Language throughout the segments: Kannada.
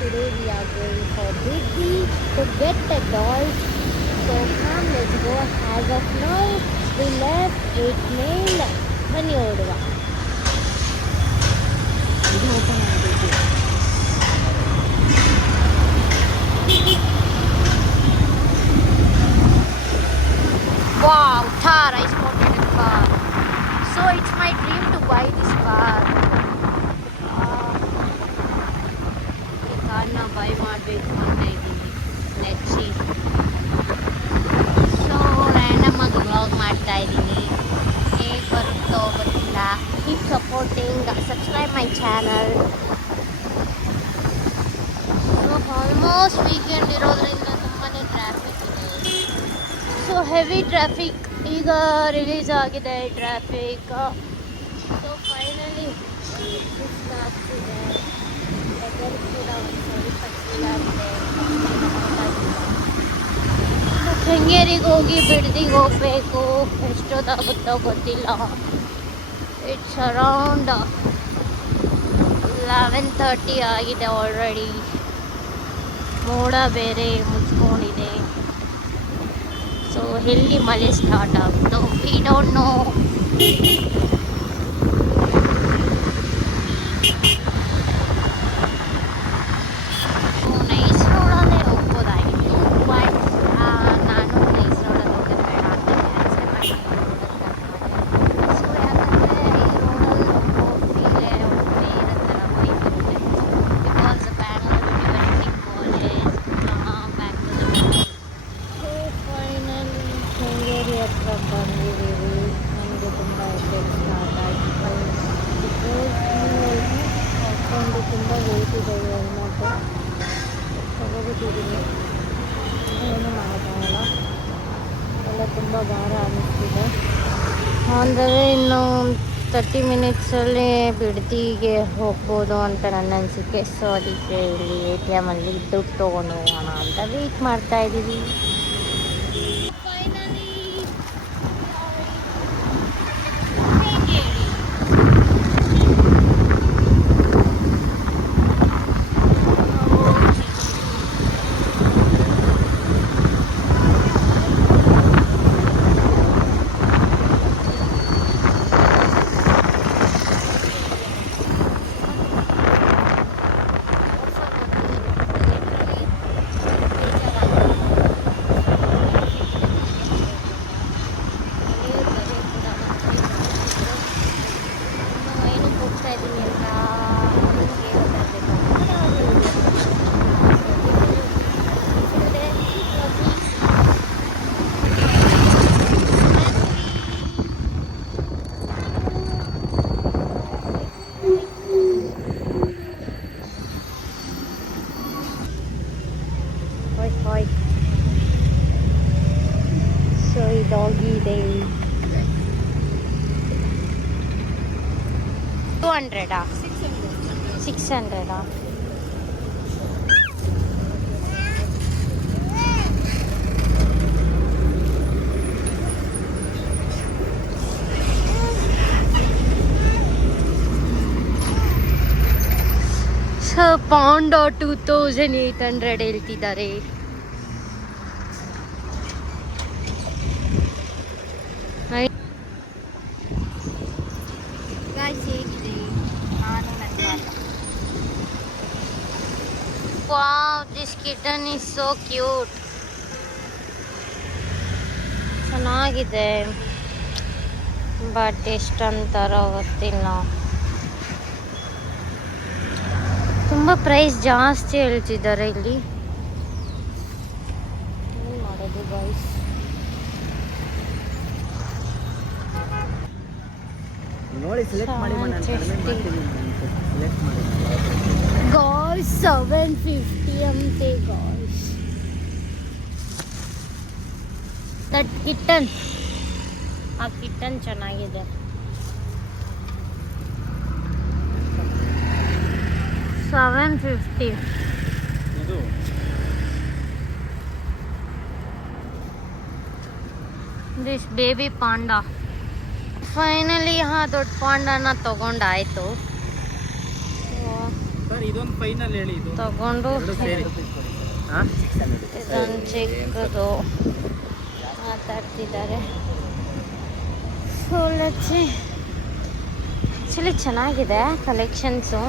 today we are going for Bigby to get the dolls. So come, let's go. As of now, we left 8 mail. ಬನ್ನಿ ಹೊರಡುವ. ಇದು ಓಪನ್ ಆಗಬೇಕು. Wow, Thar, I spotted a car. So it's my dream to buy this car. ಈ ಕಾರ್ನ ಬೈ ಮಾಡಬೇಕು ಅಂತ ಇದ್ದೀನಿ. Let's see. ಸೊ ರ್ಯಾಂಡಮ್ ಆಗಿ ವ್ಲಾಗ್ ಮಾಡ್ತಾ ಇದ್ದೀನಿ. ಹೇಗೆ ಬರುತ್ತೋ ಗೊತ್ತಿಲ್ಲ. Keep supporting, subscribe my channel. So almost weekend ಇರೋದ್ರಿಂದ ತುಂಬಾ ಟ್ರಾಫಿಕ್ ಇದೆ. ಸೊ ಹೆವಿ ಟ್ರಾಫಿಕ್ ಈಗ ರಿಲೀಸ್ ಆಗಿದೆ ಟ್ರಾಫಿಕ್. ಸೊ ಫೈನಲಿ ಆಗ್ತಿದೆ. ವೆದರ್ ಕೂಡ ಒಂದು ಸ್ವಲ್ಪ ಚೀಲ ಆಗಿದೆ. ಶೃಂಗೇರಿಗೆ ಹೋಗಿ ಬಿಡದಿಗೆ ಹೋಗಬೇಕು. ಎಷ್ಟೊತ್ತಾಗುತ್ತೋ ಗೊತ್ತಿಲ್ಲ. ಇಟ್ಸ್ ಅರೌಂಡ್ 11:30 ಆಗಿದೆ ಆಲ್ರೆಡಿ. ಮೋಡ ಬೇರೆ ಮುಚ್ಕೊಂಡಿದೆ. ಸೊ ಎಲ್ಲಿ ಮಳೆ ಸ್ಟಾರ್ಟ್ ಆಗುತ್ತೋ ವಿ ಡೋಂಟ್ ನೋ. ನೈಸ್ ರೋಡಲ್ಲೇ ಹೋಗ್ಬೋದಾಗಿತ್ತು. ಬಟ್ ನಾನು ನೈಸ್ ರೋಡಲ್ಲಿ ಹೋಗೋದು ಬೇಡ ಅಂತ ಕ್ಯಾನ್ಸಲ್ ಮಾಡಿ ಸೊ ಯಾಕಂದರೆ ಈ ರೋಡಲ್ಲಿ ಹೋಗ್ತಿಲ್ಲೇ ಬೇರೆ ಥರ ವೈಬ್ ಇರುತ್ತೆ. Because Bangalore university college back to the so finally Sringeri ಹತ್ರ ಬಂದಿದ್ದೀವಿ. ನಮಗೆ ತುಂಬ ಎಫೆಕ್ಟ್ ಸ್ಟಾರ್ಟ್ ಆಯಿತು. ಬಿಕಾಸ್ ಹಾಕ್ಕೊಂಡು ತುಂಬ ವೆಯ್ಟ್ ಇದೆ ಹೆಲ್ಮೆಟು ತಗೋಬಿಟ್ಟಿದ್ದೀನಿ. ಏನೂ ಮಾಡೋಕ್ಕಾಗಲ್ಲ. ಎಲ್ಲ ತುಂಬ ಭಾರ ಅನ್ನಿಸ್ತಿದೆ. ಅಂದರೆ ಇನ್ನು 30 ಮಿನಿಟ್ಸಲ್ಲಿ ಬಿಡದಿಗೆ ಹೋಗ್ಬೋದು ಅಂತ ನನ್ನ ಅನಿಸಿಕೆ. ಸೊ ಅದಕ್ಕೆ ಇಲ್ಲಿ ATM ಅಲ್ಲಿ ದುಡ್ಡು ತೊಗೊಂಡು ಹೋಗೋಣ ಅಂತ ವೆಯ್ಟ್ ಮಾಡ್ತಾ ಇದ್ದೀವಿ. ಸೊ ಈ ಡಾಗಿ ಇದೆ 200 600 ಸೊ ಪಾಂಡ 2800 ಹೇಳ್ತಿದ್ದಾರೆ. Wow, this kitten is so cute. ಚೆನ್ನಾಗಿದೆ ಬಟ್ ಎಷ್ಟಂತಾರ ಗೊತ್ತಿಲ್ಲ. ತುಂಬ ಪ್ರೈಸ್ ಜಾಸ್ತಿ ಹೇಳ್ತಿದ್ದಾರೆ ಇಲ್ಲಿ. ಏನು ಮಾಡೋದು ಗೈಸ್? ನೋಡಿ ಸೆಲೆಕ್ಟ್ ಮಾಡಿ ಗಾಯ್ಸ್ 750 ಅಂತೆ ಗಾಯ್ಸ್. ದಟ್ ಕಿಟ್ಟನ್, ಆ ಕಿಟ್ಟನ್ ಚೆನ್ನಾಗಿದೆ. $750. This baby Panda. ಫೈನಲಿ ದೊಡ್ಡ ಪಾಂಡನ ತಗೊಂಡಾಯ್ತು. ಸರ್ ಇದೊಂದು ಫೈನಲ್ ಹೇಳಿ ಇದು ತಗೊಂಡು ಸೇರಿ ಹಾಂ ಇದೊಂದು ಚಿಕ್ಕದು ಮಾತಾಡ್ತಿದ್ದಾರೆ. ಸೊ ಆ್ಯಕ್ಚುಲಿ ಚೆನ್ನಾಗಿದೆ collections,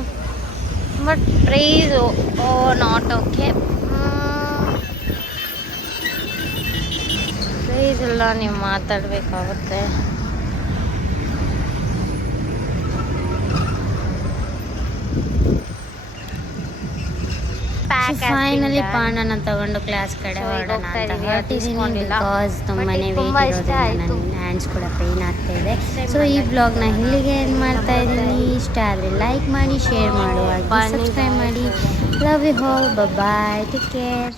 but price not okay. Price ಎಲ್ಲ ನೀವು ಮಾತಾಡಬೇಕಾಗುತ್ತೆ. ಫೈನಲಿ ಪಾಂಡನ ತಗೊಂಡು ಕ್ಲಾಸ್ ಕಡೆ ಹೊರಡೋಣ ಅಂತ ಹೊರಟಿದ್ದೀನಿ. ಬಿಕಾಸ್ ತುಂಬಾ ವೇಟ್ ಇರೋದ್ರಿಂದ ನನ್ನ ಹ್ಯಾಂಡ್ಸ್ ಕೂಡ ಪೇಯ್ನ್ ಆಗ್ತಾ ಇದೆ. ಸೊ ಈ ಬ್ಲಾಗ್ನ ಇಲ್ಲಿಗೆ ಏನು ಮಾಡ್ತಾ ಇದ್ದೀನಿ. ಇಷ್ಟ ಆದರೆ ಲೈಕ್ ಮಾಡಿ, ಶೇರ್ ಮಾಡುವ, ಸಬ್ಸ್ಕ್ರೈಬ್ ಮಾಡಿ. Love you all, bye, take care.